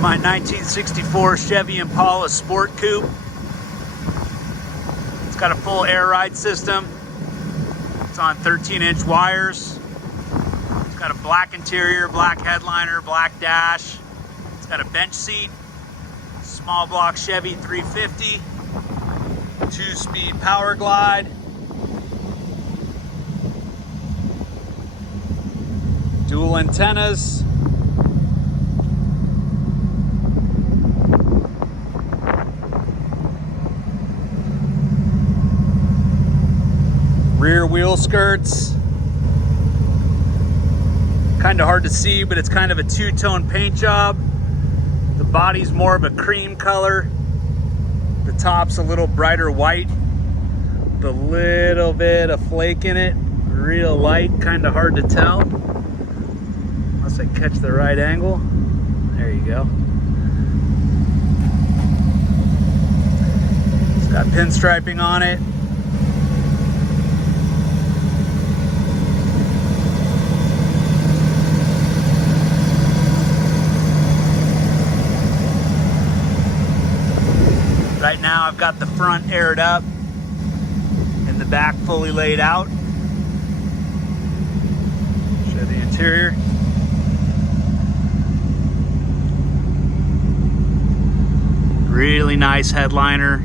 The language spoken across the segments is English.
My 1964 Chevy Impala Sport Coupe. It's got a full air ride system. It's on 13-inch wires. It's got a black interior, black headliner, black dash. It's got a bench seat, small block Chevy 350, 2-speed power glide. Dual antennas. Rear wheel skirts. Kind of hard to see, but it's kind of a two-tone paint job. The body's more of a cream color. The top's a little brighter white. With a little bit of flake in it. Real light, kind of hard to tell. Unless I catch the right angle. There you go. It's got pinstriping on it. Right now I've got the front aired up and the back fully laid out. Show the interior. Really nice headliner.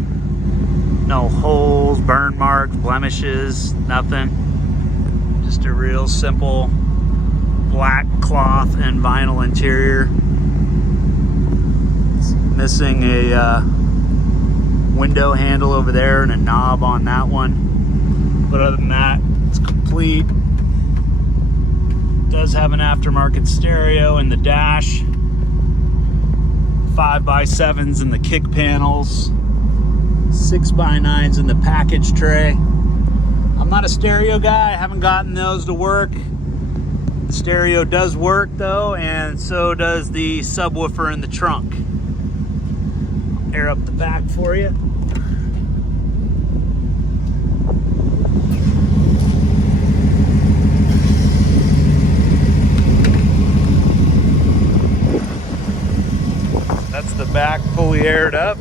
No holes, burn marks, blemishes, nothing. Just a real simple black cloth and vinyl interior. It's missing a window handle over there and a knob on that one, but other than that it's complete. It does have an aftermarket stereo in the dash, 5x7s in the kick panels, 6x9s in the package tray. I'm not a stereo guy, I haven't gotten those to work. The stereo does work though, and so does the subwoofer in the trunk. Air up the back for you. That's the back fully aired up.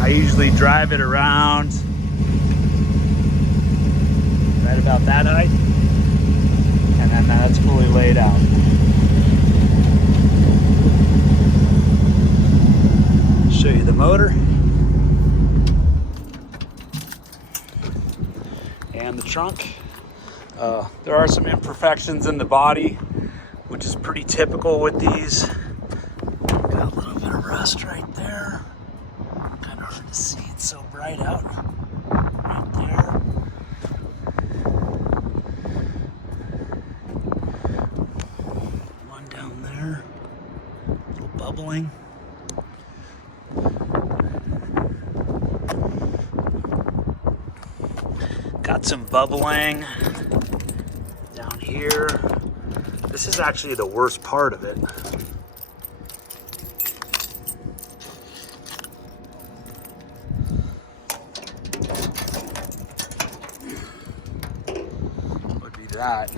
I usually drive it around right about that height. And then that's fully laid out. Show you the motor and the trunk. There are some imperfections in the body, which is pretty typical with these. Got a little bit of rust right there. Kind of hard to see, it's so bright out. Right there. Bubbling. Got some bubbling down here. This is actually the worst part of it. Would be that.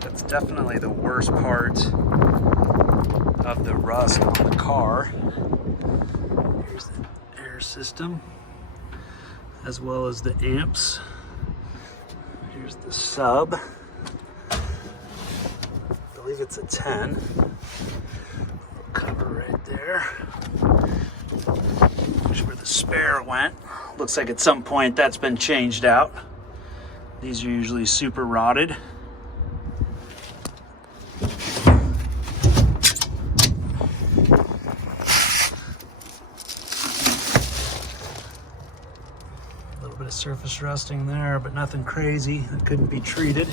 That's definitely the worst part of the rust on the car. Here's the air system, as well as the amps. Here's the sub. I believe it's a 10. Cover right there. Here's where the spare went. Looks like at some point that's been changed out. These are usually super rotted. Surface rusting there, but nothing crazy that couldn't be treated.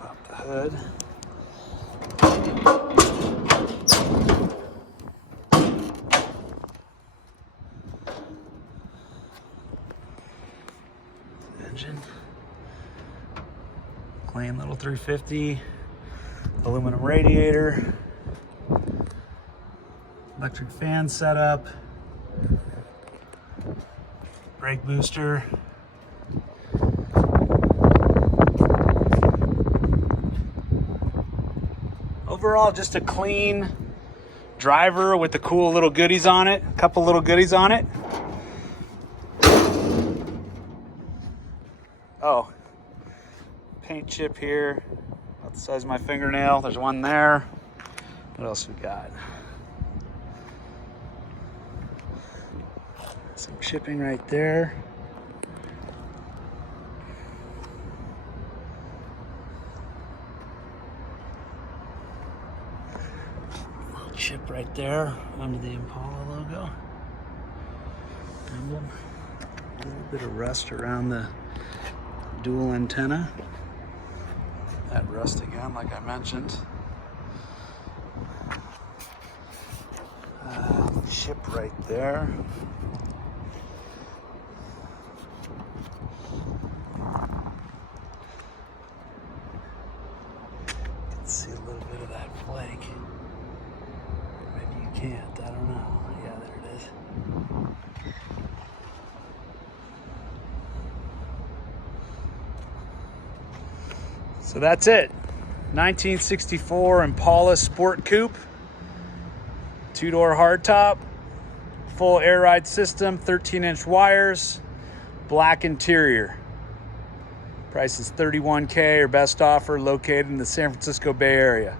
Pop the hood. engine. Clean little 350, aluminum radiator, electric fan setup, brake booster. Overall, just a clean driver with the cool little goodies on it. A couple little goodies on it. Oh, paint chip here, about the size of my fingernail. There's one there. What else we got? Some chipping right there. Chip right there under the Impala logo. Emblem. A little bit of rust around the dual antenna. That rust again, like I mentioned. Chip right there. You can see a little bit of that flake. Maybe you can't, I don't know. Yeah, there it is. So that's it. 1964 Impala Sport Coupe. 2-door hardtop. Full air ride system, 13-inch wires, black interior. Price is $31K, or best offer, located in the San Francisco Bay Area.